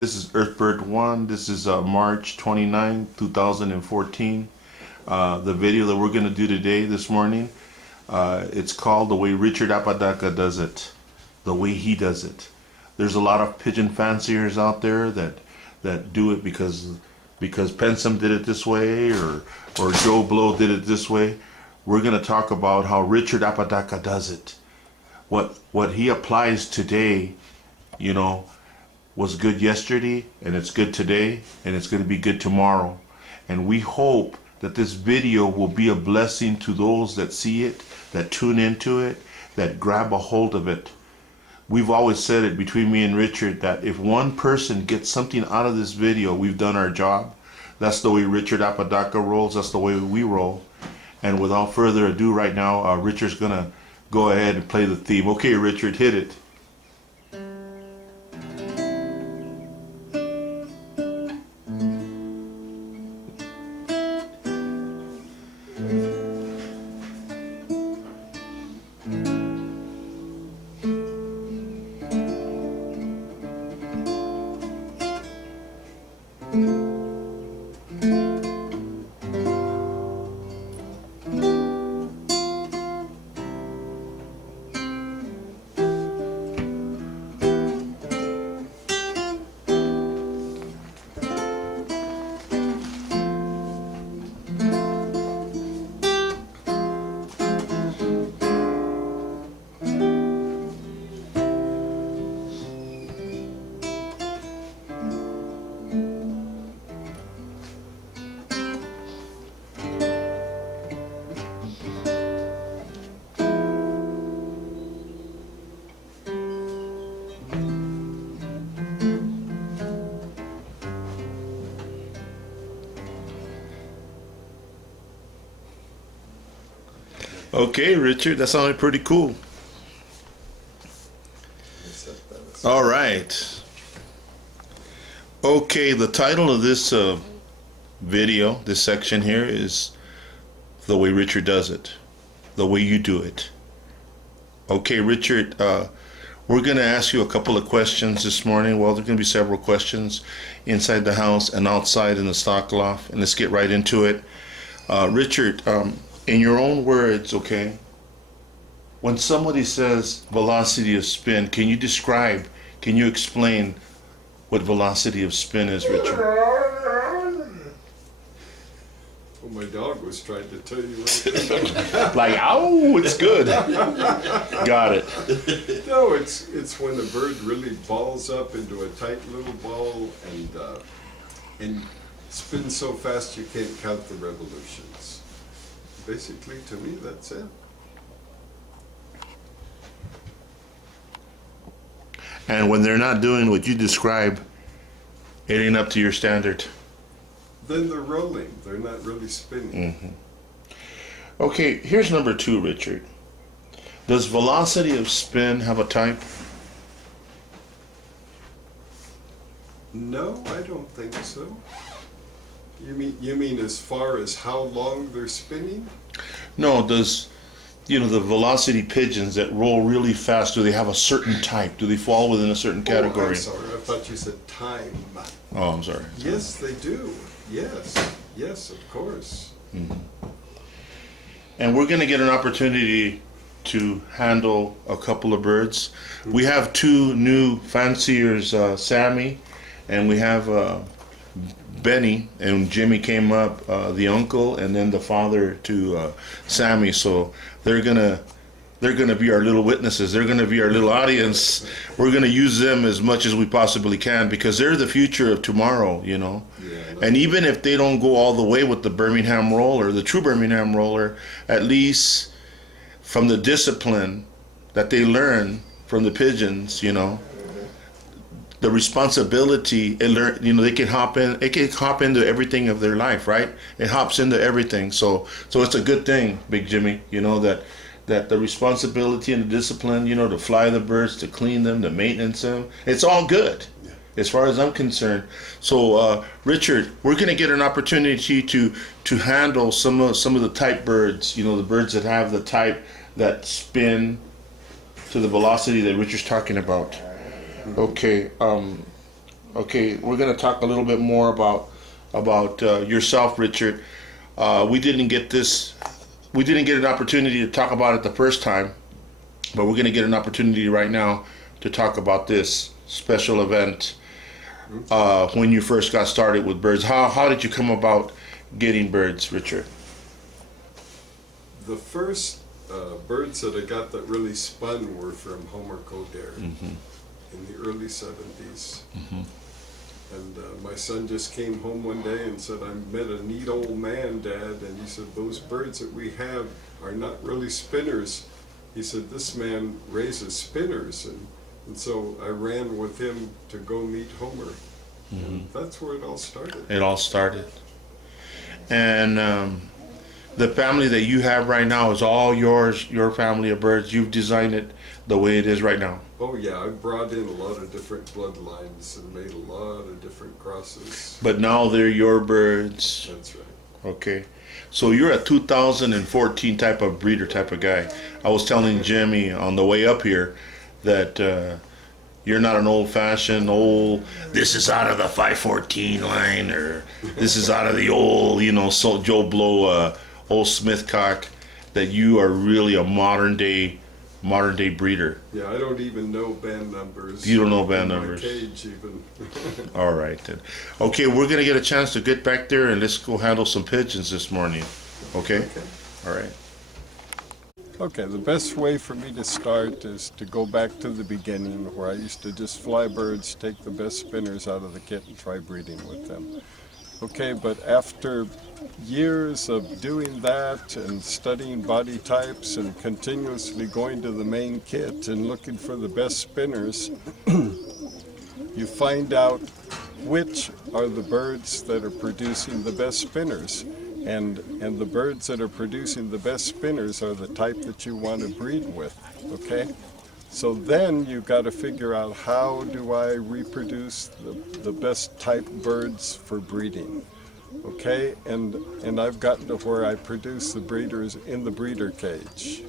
This is Earthbird1. This is March 29, 2014. The video that we're going to do today, this morning, it's called The Way Richard Apodaca Does It. The way he does it. There's a lot of pigeon fanciers out there that do it because Pensum did it this way or Joe Blow did it this way. We're going to talk about how Richard Apodaca does it. What he applies today, you know, was good yesterday, and it's good today, and it's going to be good tomorrow. And we hope that this video will be a blessing to those that see it, that tune into it, that grab a hold of it. We've always said it between me and Richard that if one person gets something out of this video, we've done our job. That's the way Richard Apodaca rolls. That's the way we roll. And without further ado, right now, Richard's going to go ahead and play the theme. Okay, Richard, hit it. Okay, Richard, that sounded pretty cool. All right. Okay, the title of this video, this section here, is The Way Richard Does It. The way you do it. Okay, Richard, we're going to ask you a couple of questions this morning. Well, there's going to be several questions inside the house and outside in the stock loft, and let's get right into it. Richard, in your own words, okay, when somebody says velocity of spin, can you explain what velocity of spin is, Richard? Well, my dog was trying to tell you right. Like, ow, it's good. Got it. No, it's when a bird really balls up into a tight little ball and spins so fast you can't count the revolutions. Basically, to me, that's it. And when they're not doing what you describe, it ain't up to your standard. Then they're rolling. They're not really spinning. Mm-hmm. Okay, here's number 2, Richard. Does velocity of spin have a type? No, I don't think so. You mean as far as how long they're spinning? No, does, the velocity pigeons that roll really fast, do they have a certain type? Do they fall within a certain category? Oh, I'm sorry. I thought you said time. Oh, I'm sorry. Yes, they do. Yes, of course. Mm-hmm. And we're going to get an opportunity to handle a couple of birds. We have 2 new fanciers, Sammy, and we have Benny, and Jimmy came up, the uncle, and then the father to Sammy. So they're gonna be our little witnesses. They're gonna be our little audience. We're gonna use them as much as we possibly can because they're the future of tomorrow, Yeah, and even if they don't go all the way with the Birmingham roller, the true Birmingham roller, at least from the discipline that they learn from the pigeons, the responsibility, they can hop in. It can hop into everything of their life, right? It hops into everything. So it's a good thing, Big Jimmy. That the responsibility and the discipline, to fly the birds, to clean them, to maintenance them, it's all good, as far as I'm concerned. So, Richard, we're going to get an opportunity to handle some of the type birds. The birds that have the type that spin to the velocity that Richard's talking about. Okay, Okay, we're going to talk a little bit more about yourself, Richard. We didn't get an opportunity to talk about it the first time, but we're going to get an opportunity right now to talk about this special event. When you first got started with birds, how did you come about getting birds, Richard? The first birds that I got that really spun were from Homer Coder in the early 70s. And my son just came home one day and said, I met a neat old man, Dad, and he said, those birds that we have are not really spinners. He said, this man raises spinners. And so I ran with him to go meet Homer. And that's where it all started. It all started. And the family that you have right now is all yours, your family of birds. You've designed it the way it is right now. Oh yeah, I brought in a lot of different bloodlines and made a lot of different crosses. But now they're your birds. That's right. Okay. So you're a 2014 type of breeder type of guy. I was telling Jimmy on the way up here that you're not an old-fashioned this is out of the 514 line, or this is out of the old, Joe Blow, old Smithcock, that you are really a modern day breeder. Yeah, I don't even know band numbers. You don't know band numbers. Cage even. All right then. Okay, we're gonna get a chance to get back there and let's go handle some pigeons this morning. Okay. All right. Okay, the best way for me to start is to go back to the beginning, where I used to just fly birds, take the best spinners out of the kit and try breeding with them. Okay, but after years of doing that and studying body types and continuously going to the main kit and looking for the best spinners, you find out which are the birds that are producing the best spinners. And the birds that are producing the best spinners are the type that you want to breed with, okay? So then you've got to figure out, how do I reproduce the best type birds for breeding, okay? And I've gotten to where I produce the breeders in the breeder cage.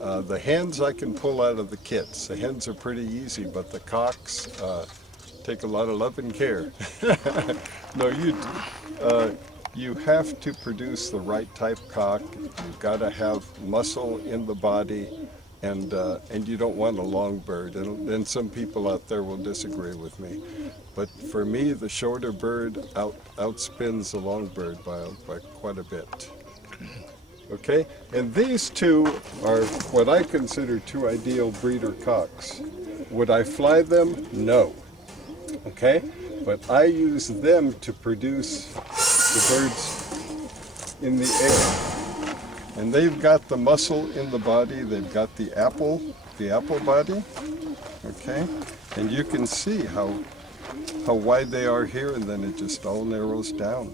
The hens I can pull out of the kits. The hens are pretty easy, but the cocks take a lot of love and care. No, you have to produce the right type cock. You've got to have muscle in the body, and you don't want a long bird. And some people out there will disagree with me, but for me, the shorter bird outspins the long bird by quite a bit. Okay, and these two are what I consider two ideal breeder cocks. Would I fly them? No. Okay, but I use them to produce the birds in the air. And they've got the muscle in the body, they've got the apple body, okay? And you can see how wide they are here, and then it just all narrows down.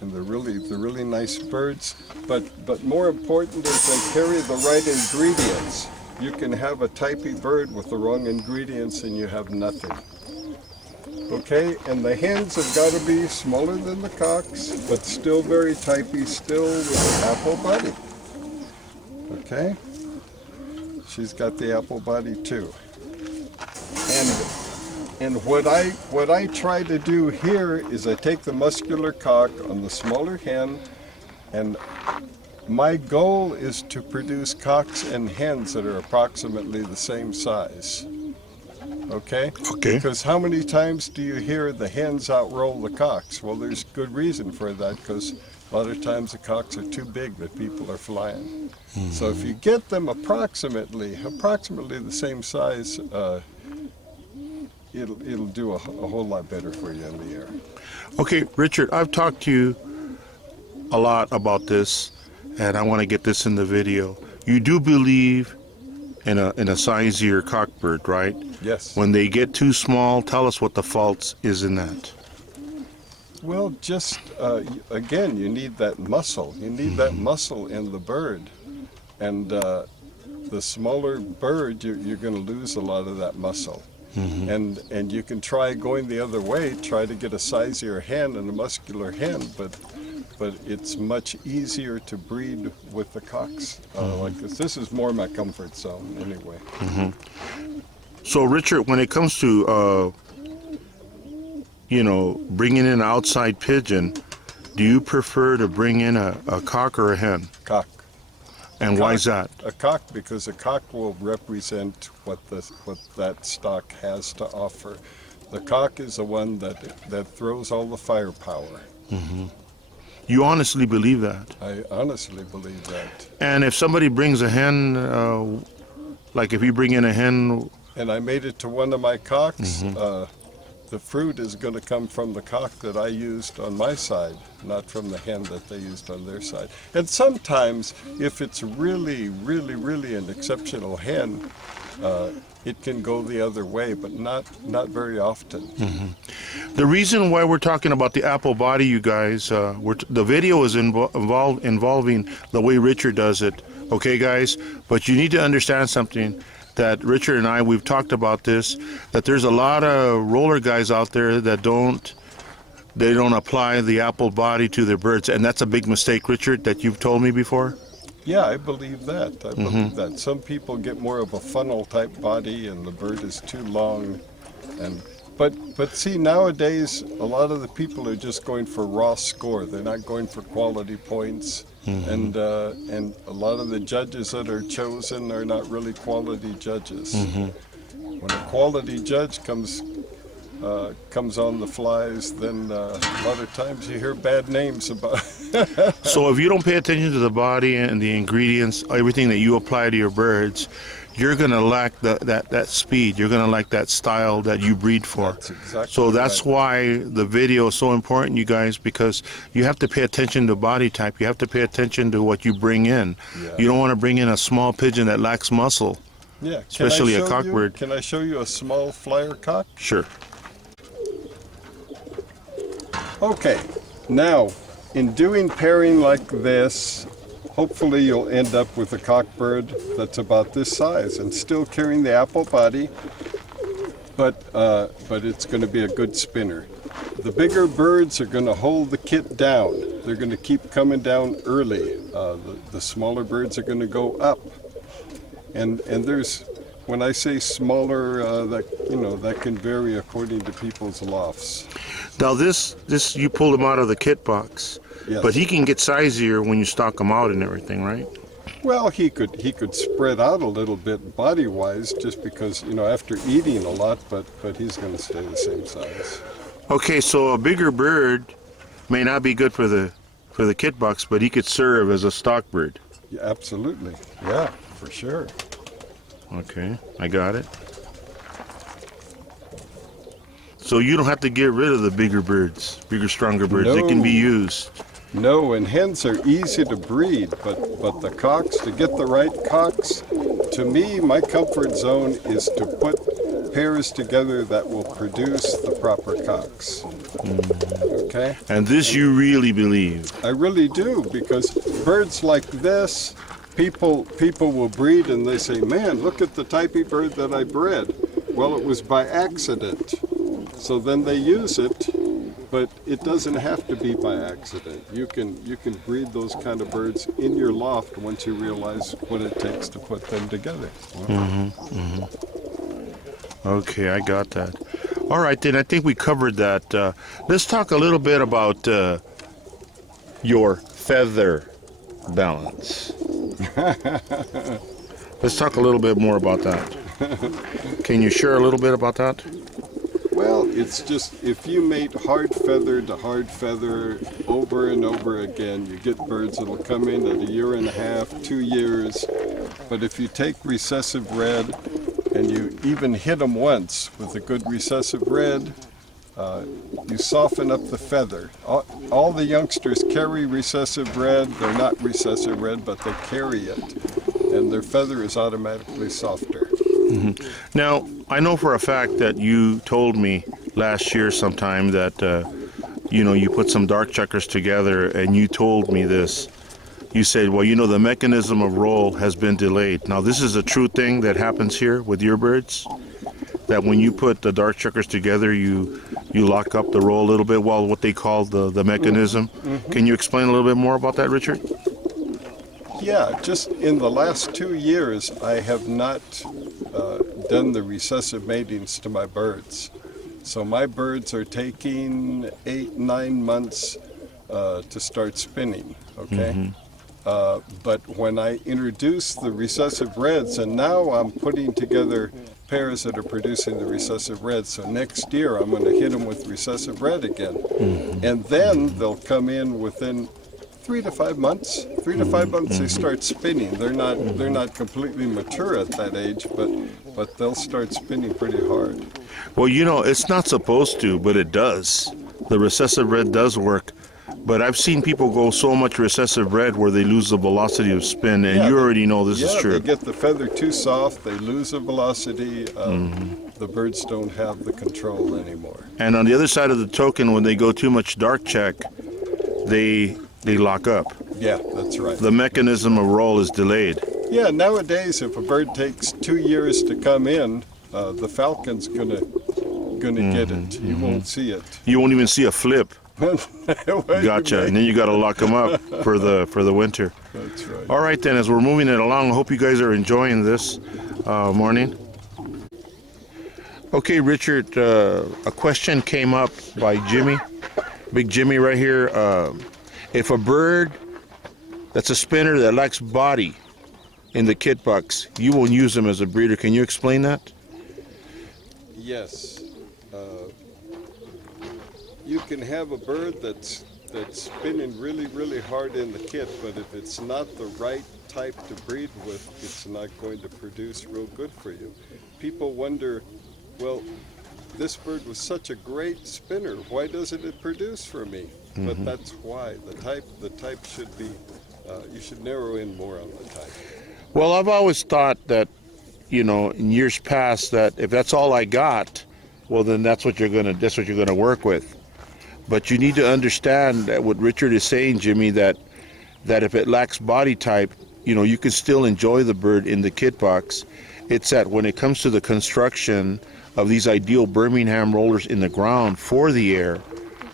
And they're really nice birds, but more important is they carry the right ingredients. You can have a typey bird with the wrong ingredients and you have nothing. Okay, and the hens have got to be smaller than the cocks, but still very typey, still with an apple body. Okay, she's got the apple body too. And what I try to do here is I take the muscular cock on the smaller hen, and my goal is to produce cocks and hens that are approximately the same size. Okay? Because how many times do you hear the hens outroll the cocks? Well, there's good reason for that, because a lot of times the cocks are too big that people are flying. So if you get them approximately the same size, it'll do a whole lot better for you in the air. Okay, Richard, I've talked to you a lot about this, and I want to get this in the video. You do believe in a sizier cockbird, right? Yes. When they get too small, tell us what the fault is in that. Well, just again, you need that muscle. You need that muscle in the bird, and the smaller bird, you're going to lose a lot of that muscle. And you can try going the other way, try to get a sizier hen and a muscular hen, but it's much easier to breed with the cocks like this. This is more my comfort zone anyway. So Richard, when it comes to bringing in an outside pigeon, do you prefer to bring in a cock or a hen? Cock. And why is that? A cock, because a cock will represent what that stock has to offer. The cock is the one that throws all the firepower. You honestly believe that? I honestly believe that. And if somebody brings a hen, like if you bring in a hen, And I made it to one of my cocks. The fruit is going to come from the cock that I used on my side, not from the hen that they used on their side. And sometimes, if it's really, really, really an exceptional hen, it can go the other way, but not very often. the reason why we're talking about the apple body, you guys, the video is involving the way Richard does it, okay, guys? But you need to understand something. That Richard and I, we've talked about this, that there's a lot of roller guys out there that don't apply the apple body to their birds, and that's a big mistake, Richard, that you've told me before. Yeah, I believe that. I believe that. Some people get more of a funnel type body and the bird is too long. But see, nowadays a lot of the people are just going for raw score. They're not going for quality points. And a lot of the judges that are chosen are not really quality judges. When a quality judge comes on the flies, then a lot of times you hear bad names about. So if you don't pay attention to the body and the ingredients, everything that you apply to your birds, you're going to lack that speed. You're going to lack that style that you breed for. That's exactly so that's right. why the video is so important, you guys, because you have to pay attention to body type. You have to pay attention to what you bring in. Yeah. You don't want to bring in a small pigeon that lacks muscle. Yeah, especially a cockbird. Can I show you a small flyer cock? Sure. Okay, now in doing pairing like this, hopefully you'll end up with a cockbird that's about this size and still carrying the apple body, but it's going to be a good spinner. The bigger birds are going to hold the kit down. They're going to keep coming down early. The smaller birds are going to go up. And there's, when I say smaller, that can vary according to people's lofts. Now this you pulled him out of the kit box, Yes. but he can get sizier when you stock him out and everything, right? Well, he could spread out a little bit body-wise, just because after eating a lot, but he's going to stay the same size. Okay, so a bigger bird may not be good for the kit box, but he could serve as a stock bird. Yeah, absolutely. Yeah, for sure. Okay, I got it. So you don't have to get rid of the bigger birds, bigger, stronger birds. They can be used. No, and hens are easy to breed, but the cocks, to get the right cocks, to me, my comfort zone is to put pairs together that will produce the proper cocks. Okay? And this you really believe? I really do, because birds like this, people will breed and they say, man, look at the typey bird that I bred. Well, it was by accident. So then they use it, but it doesn't have to be by accident. You can breed those kind of birds in your loft once you realize what it takes to put them together. Okay, I got that. All right, then I think we covered that. Let's talk a little bit about your feather balance. Let's talk a little bit more about that. Can you share a little bit about that? Well, it's just, if you mate hard feather to hard feather over and over again, you get birds that'll come in at 1.5 years, 2 years. But if you take recessive red and you even hit them once with a good recessive red, you soften up the feather. All the youngsters carry recessive red. They're not recessive red, but they carry it. And their feather is automatically softer. Now, I know for a fact that you told me last year sometime that, you put some dark checkers together, and you told me this. You said, well, the mechanism of roll has been delayed. Now, this is a true thing that happens here with your birds? That when you put the dark checkers together, you lock up the roll a little bit, well, what they call the mechanism. Can you explain a little bit more about that, Richard? Yeah, just in the last 2 years, I have not done the recessive matings to my birds. So my birds are taking 8-9 months to start spinning, okay? But when I introduce the recessive reds, and now I'm putting together pairs that are producing the recessive red, so next year I'm going to hit them with recessive red again. And then they'll come in within 3 to 5 months. 3 to 5 months they start spinning. They're not completely mature at that age, but they'll start spinning pretty hard. Well, you know, it's not supposed to, but it does. The recessive red does work. But I've seen people go so much recessive red where they lose the velocity of spin, and you already know this is true. Yeah, they get the feather too soft, they lose the velocity, the birds don't have the control anymore. And on the other side of the token, when they go too much dark check, they lock up. Yeah, that's right. The mechanism of roll is delayed. Yeah, nowadays if a bird takes 2 years to come in, the falcon's gonna get it. You won't see it. You won't even see a flip. Gotcha. And then you got to lock them up for the winter. That's right. All right, then, as we're moving it along, I hope you guys are enjoying this morning. Okay, Richard, a question came up by Jimmy, Big Jimmy right here. If a bird that's a spinner that lacks body in the kit box, you won't use them as a breeder. Can you explain that? Yes. You can have a bird that's spinning really, really hard in the kit, but if it's not the right type to breed with, it's not going to produce real good for you. People wonder, well, this bird was such a great spinner, why doesn't it produce for me? But that's why. The type should be, you should narrow in more on the type. Well, I've always thought that, you know, in years past, that if that's all I got, well, then that's what you're gonna work with. But you need to understand that what Richard is saying, Jimmy, that if it lacks body type, you know, you can still enjoy the bird in the kit box. It's that when it comes to the construction of these ideal Birmingham rollers in the ground for the air,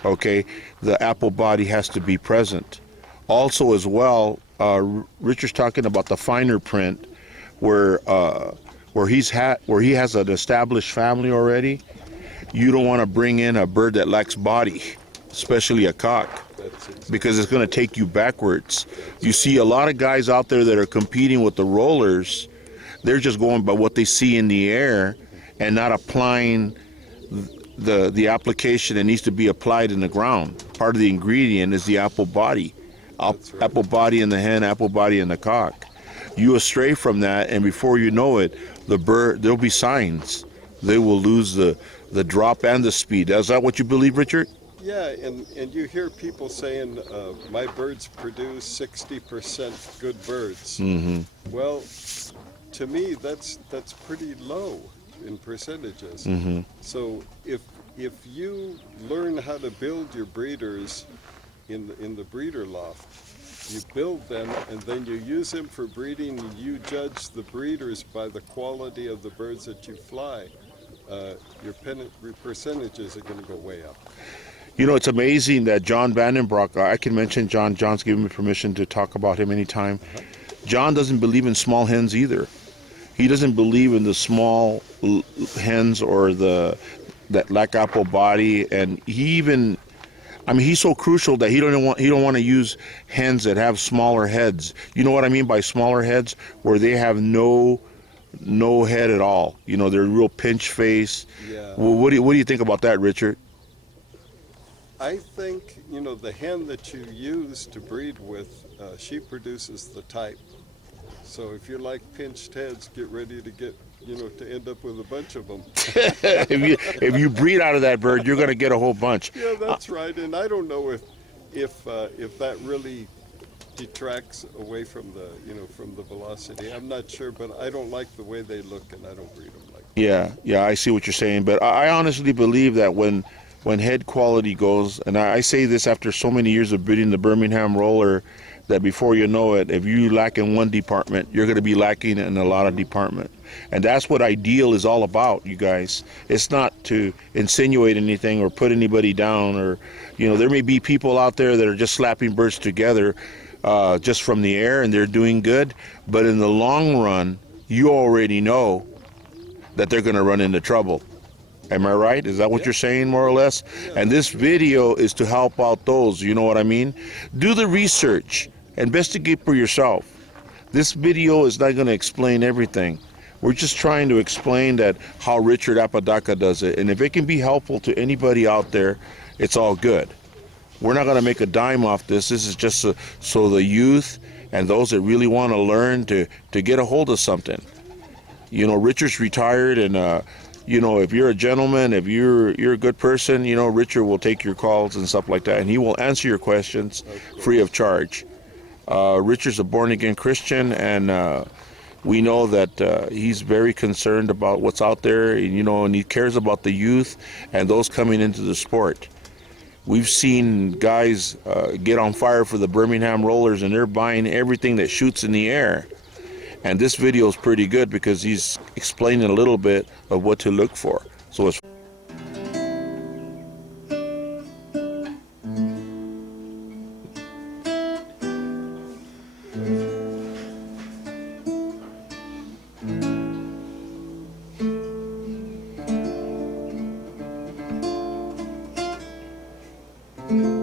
okay, the apple body has to be present. Also, as well, Richard's talking about the finer print, where he has an established family already. You don't want to bring in a bird that lacks body, especially a cock, because it's going to take you backwards. You see a lot of guys out there that are competing with the rollers. They're just going by what they see in the air and not applying the application that needs to be applied in the ground. Part of the ingredient is the apple body. Apple body in the hen, apple body in the cock. You astray from that, and before you know it, the bird, there'll be signs. They will lose the drop and the speed. Is that what you believe, Richard? Yeah, and you hear people saying, my birds produce 60% good birds. Well, to me, that's pretty low in percentages. So if you learn how to build your breeders in the breeder loft, you build them and then you use them for breeding, and you judge the breeders by the quality of the birds that you fly, your percentages are going to go way up. You know, it's amazing that John Vandenbroek, I can mention John. John's given me permission to talk about him anytime. John doesn't believe in small hens either. He doesn't believe in the small hens or that lack apple body, and he's so crucial that he don't want to use hens that have smaller heads. You know what I mean by smaller heads, where they have no head at all. You know, they're real pinch face. Yeah. Well, what do you think about that, Richard? I think, you know, the hen that you use to breed with, she produces the type. So if you like pinched heads, get ready to to end up with a bunch of them. if you breed out of that bird, you're going to get a whole bunch. Yeah, that's right. And I don't know if that really detracts away from the velocity. I'm not sure, but I don't like the way they look, and I don't breed them like that. Yeah, I see what you're saying, but I honestly believe that when head quality goes, and I say this after so many years of breeding the Birmingham roller, that before you know it, if you lack in one department, you're going to be lacking in a lot of departments. And that's what ideal is all about, you guys. It's not to insinuate anything or put anybody down, or, you know, there may be people out there that are just slapping birds together just from the air, and they're doing good. But in the long run, you already know that they're going to run into trouble. Am I right? Is that what you're saying, more or less? And this video is to help out those, you know what I mean? Do the research, investigate for yourself. This video is not going to explain everything. We're just trying to explain that how Richard Apodaca does it. And if it can be helpful to anybody out there, it's all good. We're not going to make a dime off this. This is just so the youth and those that really want to learn to get a hold of something. You know, Richard's retired, and you know, if you're a gentleman, if you're a good person, you know, Richard will take your calls and stuff like that, and he will answer your questions free of charge. Richard's a born-again Christian, and we know that he's very concerned about what's out there, and, you know, and he cares about the youth and those coming into the sport. We've seen guys get on fire for the Birmingham Rollers, and they're buying everything that shoots in the air. And this video is pretty good because he's explaining a little bit of what to look for. So it's Mm-hmm.